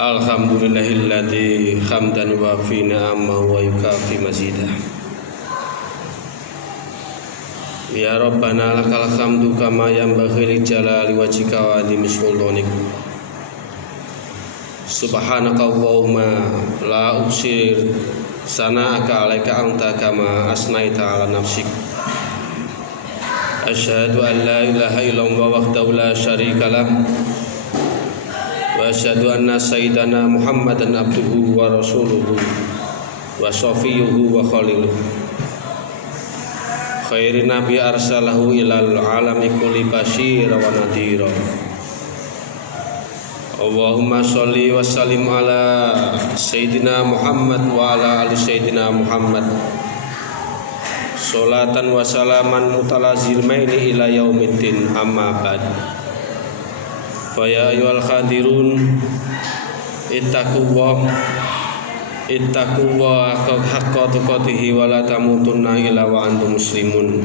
Alhamdulillahilladzi hamdan wa fi ni'amahu wa yukafi mazidah. Ya Rabbana lakal hamdu kama yanbaghi li jalali wajhika wa azimi sultanik. Subhanaka Allahumma la uqsir sana'aka alaika anta kama asnaita ala nafsik. Asyhadu an la ilaha illallah wahdahu la syarika lah. Wa asyhadu anna sayyidana Muhammadan abduhu wa rasuluhu wa shafiyuhu wa khaliluhu khairin nabi arsalahu ilal alami kulli basyira wa nadhira. Allahumma sholli wa sallim ala sayyidina Muhammad wa ala ali sayyidina Muhammad sholatan wa salaman mutalazimaini ila yaumiddin, amma ba'd. Faya ayyuhal khadirun ittaqullah haqqa tuqatih wa la tamutunna illa wa antum muslimun.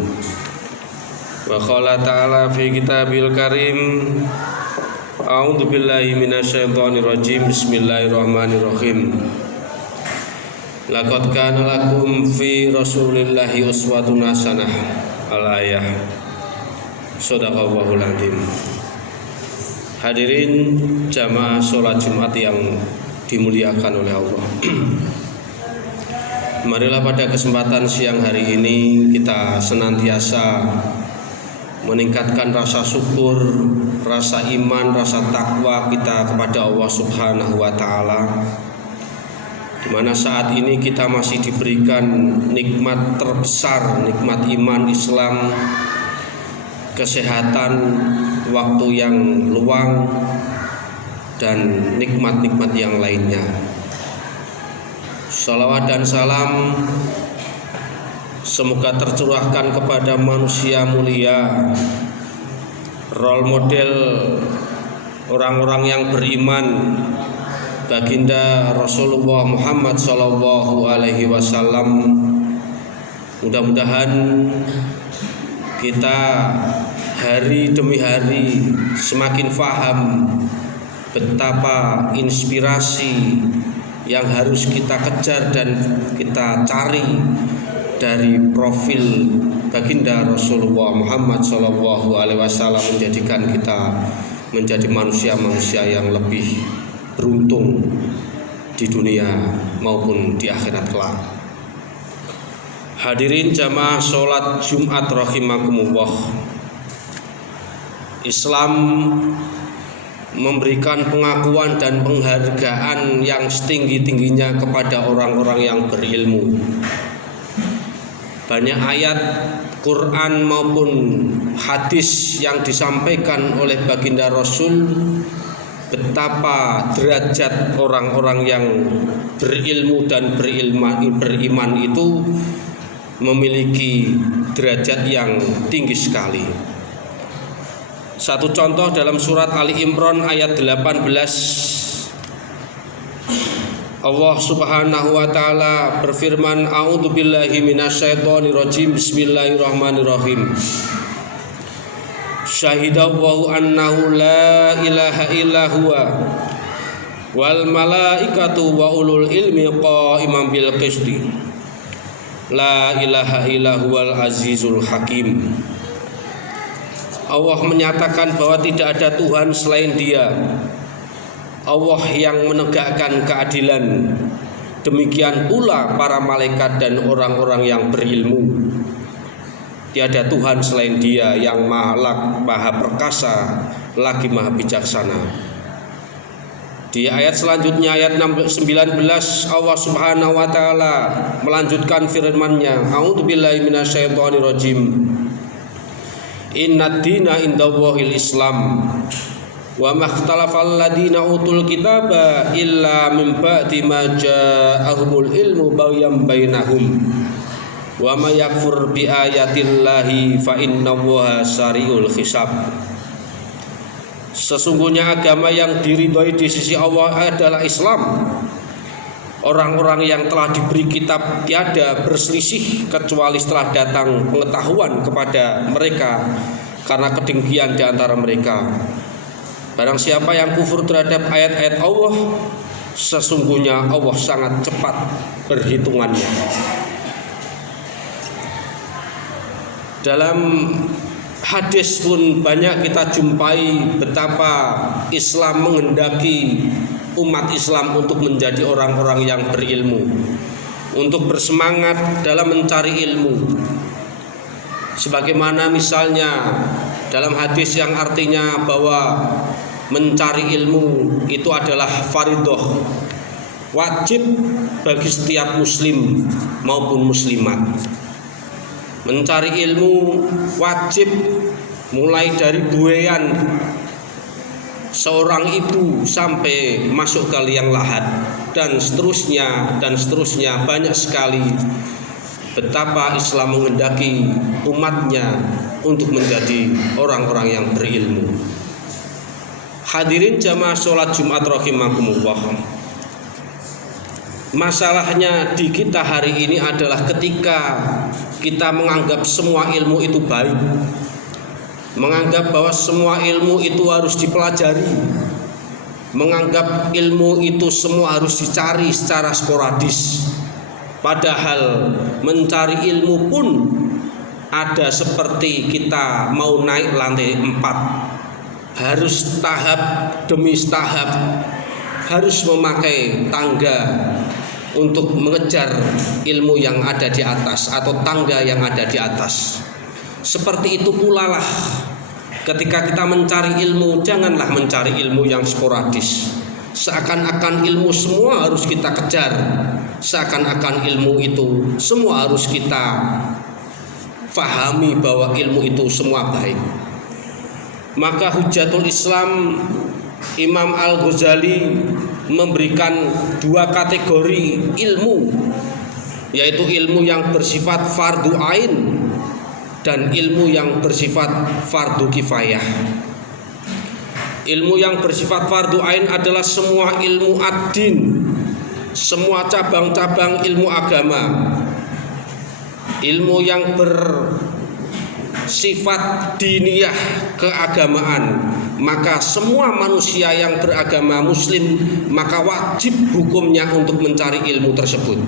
Wa qala ta'ala fi kitabil karim, a'udzu billahi minasyaitonir rajim, bismillahirrahmanirrahim. Laqad kana lakum fi rasulillahi uswatun hasanah, al-ayah. Shadaqallahul azim. Hadirin jamaah sholat Jumat yang dimuliakan oleh Allah. Marilah pada kesempatan siang hari ini kita senantiasa meningkatkan rasa syukur, rasa iman, rasa takwa kita kepada Allah Subhanahu wa Ta'ala, di mana saat ini kita masih diberikan nikmat terbesar, nikmat iman Islam, kesehatan, waktu yang luang, dan nikmat-nikmat yang lainnya. Salawat dan salam semoga tercurahkan kepada manusia mulia, role model orang-orang yang beriman, baginda Rasulullah Muhammad sallallahu alaihi wasallam. Mudah-mudahan kita hari demi hari semakin faham betapa inspirasi yang harus kita kejar dan kita cari dari profil baginda Rasulullah Muhammad sallallahu alaihi wasallam, menjadikan kita menjadi manusia-manusia yang lebih beruntung di dunia maupun di akhirat kelak. Hadirin jamaah sholat Jumat rahimakumullah. Islam memberikan pengakuan dan penghargaan yang setinggi-tingginya kepada orang-orang yang berilmu. Banyak ayat Quran maupun hadis yang disampaikan oleh baginda Rasul betapa derajat orang-orang yang berilmu dan beriman itu memiliki derajat yang tinggi sekali. Satu contoh dalam surat Ali Imran ayat 18, Allah Subhanahu wa taala berfirman, a'udzu billahi minasyaitonir rajim, bismillahirrahmanirrahim. Syahidallahu annahu la ilaha illa huwa wal malaikatu wa ulul ilmi qa'iman bil qisti. La ilaha illa huwal azizul hakim. Allah menyatakan bahwa tidak ada Tuhan selain Dia. Allah yang menegakkan keadilan. Demikian pula para malaikat dan orang-orang yang berilmu. Tiada Tuhan selain Dia yang maha perkasa lagi maha bijaksana. Di ayat selanjutnya, ayat 19, Allah Subhanahu wa taala melanjutkan firman-Nya, a'udzubillahi minasyaitonirrajim. Inna dina indallahil Islam. Wa makhtalafal ladina utul kitaba illa min ba'di ma ja'ahumul ilmu baghyan bainahum wa may yakfur bi ayatillahi fa innallaha sari'ul hisab. Sesungguhnya agama yang diridhoi di sisi Allah adalah Islam. Orang-orang yang telah diberi kitab tiada berselisih kecuali setelah datang pengetahuan kepada mereka karena kedengkian di antara mereka. Barang siapa yang kufur terhadap ayat-ayat Allah, sesungguhnya Allah sangat cepat berhitungannya. Dalam hadis pun banyak kita jumpai betapa Islam menghendaki umat Islam untuk menjadi orang-orang yang berilmu, untuk bersemangat dalam mencari ilmu. Sebagaimana misalnya dalam hadis yang artinya bahwa mencari ilmu itu adalah fardhu, wajib bagi setiap muslim maupun muslimat. Mencari ilmu wajib mulai dari buayan seorang ibu sampai masuk ke liang lahat dan seterusnya banyak sekali betapa Islam menghendaki umatnya untuk menjadi orang-orang yang berilmu. Hadirin jamaah sholat Jumat rahimakumullah. Masalahnya di kita hari ini adalah ketika kita menganggap semua ilmu itu baik, menganggap bahwa semua ilmu itu harus dipelajari, menganggap ilmu itu semua harus dicari secara sporadis. Padahal mencari ilmu pun ada seperti kita mau naik lantai 4. Harus tahap demi tahap, harus memakai tangga untuk mengejar ilmu yang ada di atas atau tangga yang ada di atas. Seperti itu pula lah ketika kita mencari ilmu, janganlah mencari ilmu yang sporadis. Seakan-akan ilmu semua harus kita kejar, seakan-akan ilmu itu semua harus kita fahami bahwa ilmu itu semua baik. Maka Hujatul Islam Imam Al-Ghazali memberikan 2 kategori ilmu, yaitu ilmu yang bersifat fardu ain dan ilmu yang bersifat fardu kifayah. Ilmu yang bersifat fardu ain adalah semua ilmu ad-din, semua cabang-cabang ilmu agama. Ilmu yang bersifat diniyah, keagamaan, maka semua manusia yang beragama muslim maka wajib hukumnya untuk mencari ilmu tersebut.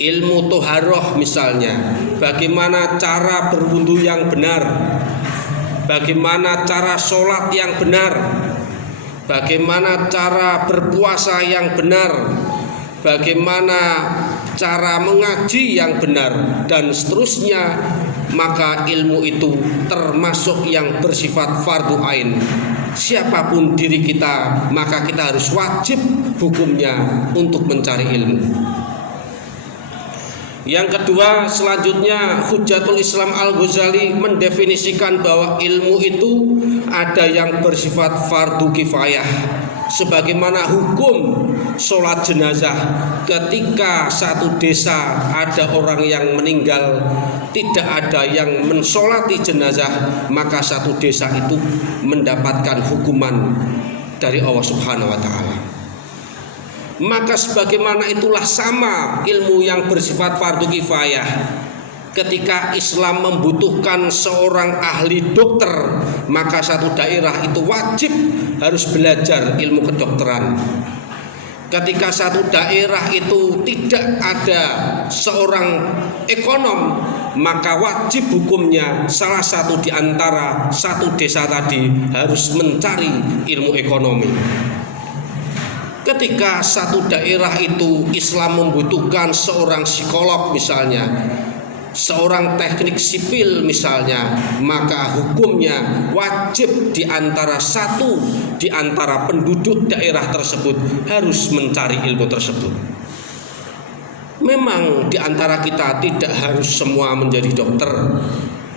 Ilmu toharoh misalnya, bagaimana cara berwudu yang benar, bagaimana cara sholat yang benar, bagaimana cara berpuasa yang benar, bagaimana cara mengaji yang benar, dan seterusnya. Maka ilmu itu termasuk yang bersifat fardu ain. Siapapun diri kita, maka kita harus wajib hukumnya untuk mencari ilmu. Yang kedua, selanjutnya Hujatul Islam Al-Ghazali mendefinisikan bahwa ilmu itu ada yang bersifat fardu kifayah, sebagaimana hukum sholat jenazah. Ketika satu desa ada orang yang meninggal, tidak ada yang mensolati jenazah, maka satu desa itu mendapatkan hukuman dari Allah Subhanahu wa ta'ala. Maka sebagaimana itulah sama ilmu yang bersifat fardu kifayah. Ketika Islam membutuhkan seorang ahli dokter, maka satu daerah itu wajib harus belajar ilmu kedokteran. Ketika satu daerah itu tidak ada seorang ekonom, maka wajib hukumnya salah satu di antara satu desa tadi harus mencari ilmu ekonomi. Ketika satu daerah itu Islam membutuhkan seorang psikolog misalnya, seorang teknik sipil misalnya, maka hukumnya wajib di antara satu di antara penduduk daerah tersebut harus mencari ilmu tersebut. Memang di antara kita tidak harus semua menjadi dokter,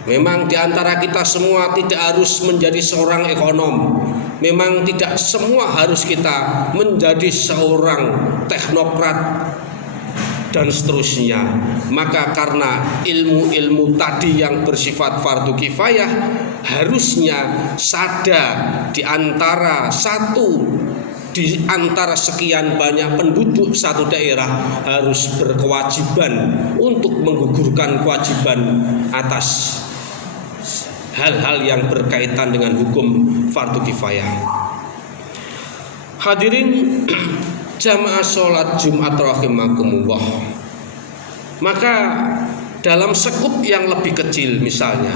Memang di antara kita semua tidak harus menjadi seorang ekonom. Memang tidak semua harus kita menjadi seorang teknokrat dan seterusnya. Maka karena ilmu-ilmu tadi yang bersifat fardu kifayah, harusnya di antara sekian banyak penduduk satu daerah harus berkewajiban untuk menggugurkan kewajiban atas hal-hal yang berkaitan dengan hukum fardu kifayah. Hadirin jamaah sholat Jumat rahimakumullah. Maka dalam sekup yang lebih kecil, misalnya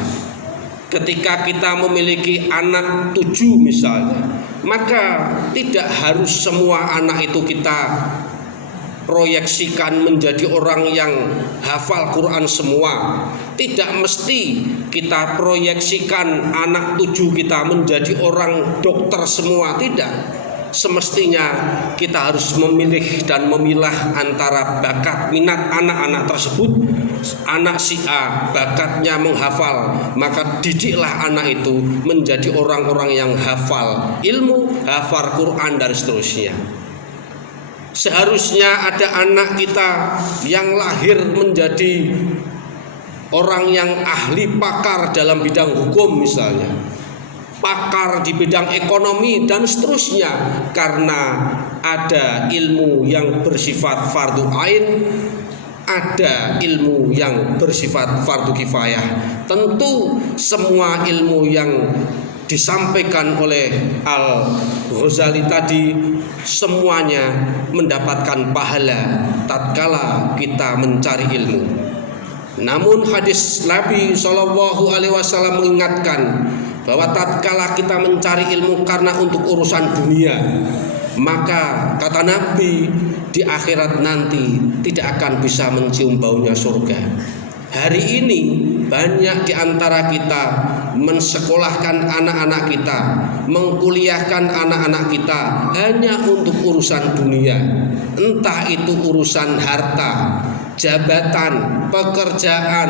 ketika kita memiliki anak 7 misalnya, maka tidak harus semua anak itu kita proyeksikan menjadi orang yang hafal Quran semua. Tidak mesti kita proyeksikan anak 7 kita menjadi orang dokter semua, tidak. Semestinya kita harus memilih dan memilah antara bakat minat anak-anak tersebut. Anak si A bakatnya menghafal, maka didiklah anak itu menjadi orang-orang yang hafal ilmu, hafal Quran dan seterusnya. Seharusnya ada anak kita yang lahir menjadi orang yang ahli pakar dalam bidang hukum misalnya, pakar di bidang ekonomi dan seterusnya, karena ada ilmu yang bersifat fardu ain, ada ilmu yang bersifat fardu kifayah. Tentu semua ilmu yang disampaikan oleh Al-Ghazali tadi semuanya mendapatkan pahala tatkala kita mencari ilmu. Namun hadis Nabi SAW mengingatkan bahwa tatkala kita mencari ilmu karena untuk urusan dunia, maka kata Nabi di akhirat nanti tidak akan bisa mencium baunya surga. Hari ini banyak di antara kita mensekolahkan anak-anak kita, mengkuliahkan anak-anak kita hanya untuk urusan dunia. Entah itu urusan harta, jabatan, pekerjaan,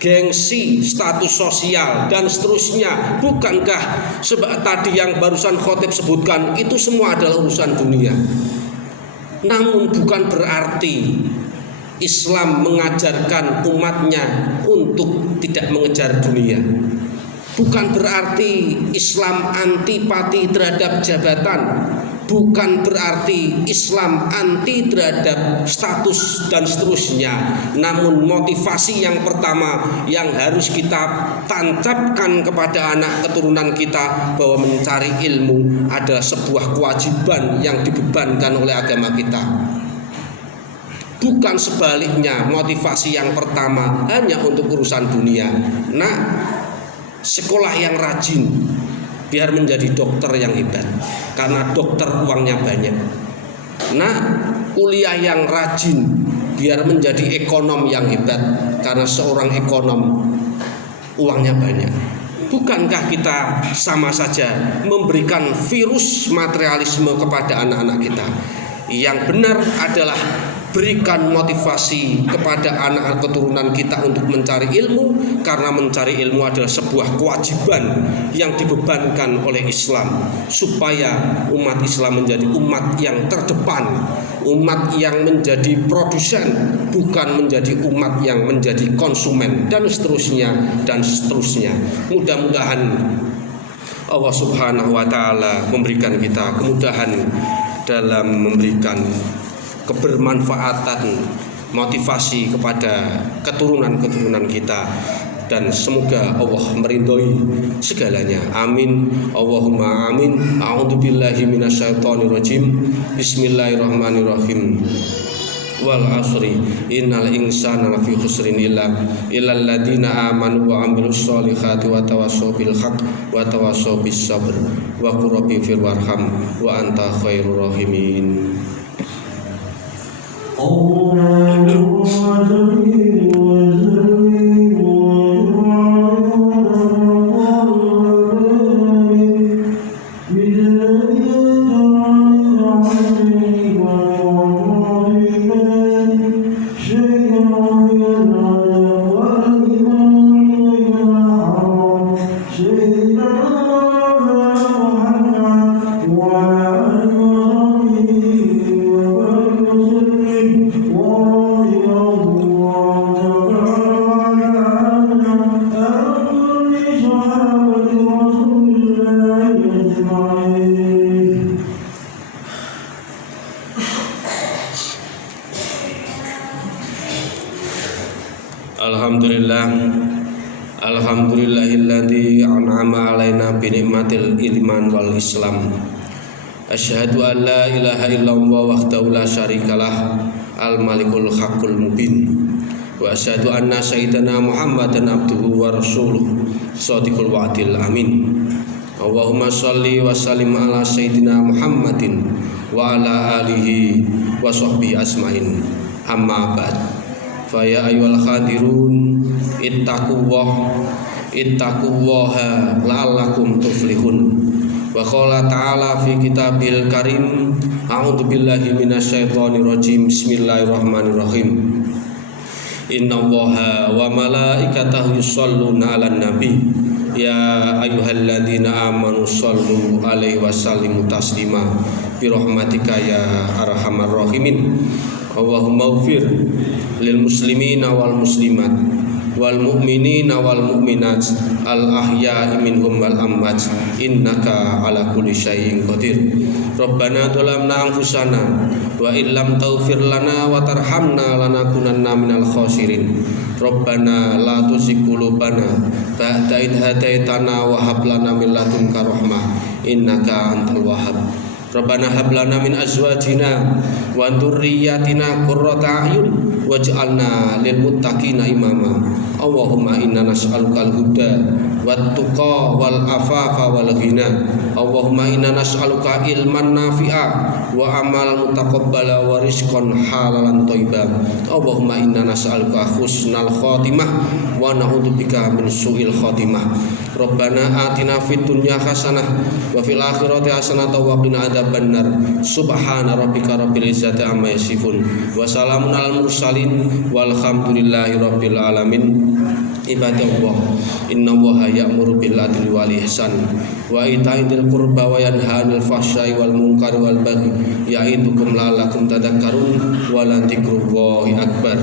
gengsi, status sosial dan seterusnya. Bukankah tadi yang barusan khotib sebutkan itu semua adalah urusan dunia? Namun bukan berarti Islam mengajarkan umatnya untuk tidak mengejar dunia. Bukan berarti Islam antipati terhadap jabatan. Bukan berarti Islam anti terhadap status dan seterusnya. Namun motivasi yang pertama yang harus kita tancapkan kepada anak keturunan kita, bahwa mencari ilmu adalah sebuah kewajiban yang dibebankan oleh agama kita. Bukan sebaliknya, motivasi yang pertama hanya untuk urusan dunia. Nah, sekolah yang rajin biar menjadi dokter yang hebat, karena dokter uangnya banyak. Nah, kuliah yang rajin biar menjadi ekonom yang hebat, karena seorang ekonom uangnya banyak. Bukankah kita sama saja memberikan virus materialisme kepada anak-anak kita? Yang benar adalah berikan motivasi kepada anak keturunan kita untuk mencari ilmu, karena mencari ilmu adalah sebuah kewajiban yang dibebankan oleh Islam, supaya umat Islam menjadi umat yang terdepan, umat yang menjadi produsen, bukan menjadi umat yang menjadi konsumen dan seterusnya dan seterusnya. Mudah-mudahan Allah Subhanahu wa taala memberikan kita kemudahan dalam memberikan kebermanfaatan motivasi kepada keturunan-keturunan kita, dan semoga Allah meridhoi segalanya. Amin. Allahumma amin. A'udzubillahi minasyaitonirrajim. Bismillahirrahmanirrahim. Wal asri innal insana lafi khusrin illal ladzina amanu wa amilus solihati wa tawassaw bil haqq wa tawassaw bis sabr wa qur rabbi fir warham wa anta khairur rahimin. Alhamdulillah. Alhamdulillahilladzi an'ama alaina bi ni'matil iman wal islam. Asyhadu an la ilaha illallah wahdahu la syarikalah al malikul haqqul mubin. Wa asyhadu anna sayyidana Muhammadan abduhu wa rasuluh shadiqul wa'dil amin. Allahumma shalli wa sallim ala sayyidina Muhammadin wa ala alihi wa sahbihi asmain. Amma ba'd. Fa ya ayyuhal khadirun ittaqullaha la'allakum tuflihun. Wa qala ta'ala fi kitabil karim a'udzu billahi minasyaitonir rajim. Bismillahirrahmanirrahim. Innallaha wa malaikatahu yusholluna 'alan nabi ya ayyuhalladzina amanu shollu 'alaihi wa sallimu taslima bi rahmatika ya arhamar rahimin. Allahumma ighfir lil muslimina wal muslimat wal mu'minina wal mu'minat al ahya'i minhum wal amwat innaka ala kulli syai'in qadir. Rabbana dhalamna anfusana wa illam taghfir lana wa tarhamna lanakunanna minal khasirin. Rabbana la tuzigh qulubana ba'da idh hadaitana wa hab lana min ladunka rahmah innaka antal wahhab. Rabbana hab lana min azwajina wa dzurriyyatina qurrata a'yun waj'alna lil muttaqina imama. Allahumma inna nas'aluka al-huda wat tuqa wal afafa wal ghina. Allahumma inna nas'aluka ilman nafi'a wa amalan mutaqabbala wa rizqan halalan thayyiban. Allahumma inna nas'aluka husnal khatimah wa na'udzubika min su'il khatimah. Rabbana atina fid dunya hasanah wa fil akhirati hasanah wa qina adzabannar. Subhana rabbika rabbil izzati amma yasifun wa salamun alal mursalin walhamdulillahi rabbil alamin. Ibadallah, innallaha ya'muru bil adli wal ihsan wa ita'i dzil qurba wa yanha 'anil fahsya'i wal munkari wal baghi ya'idukum la'allakum tadhakkarun wa la dzikrullahi akbar.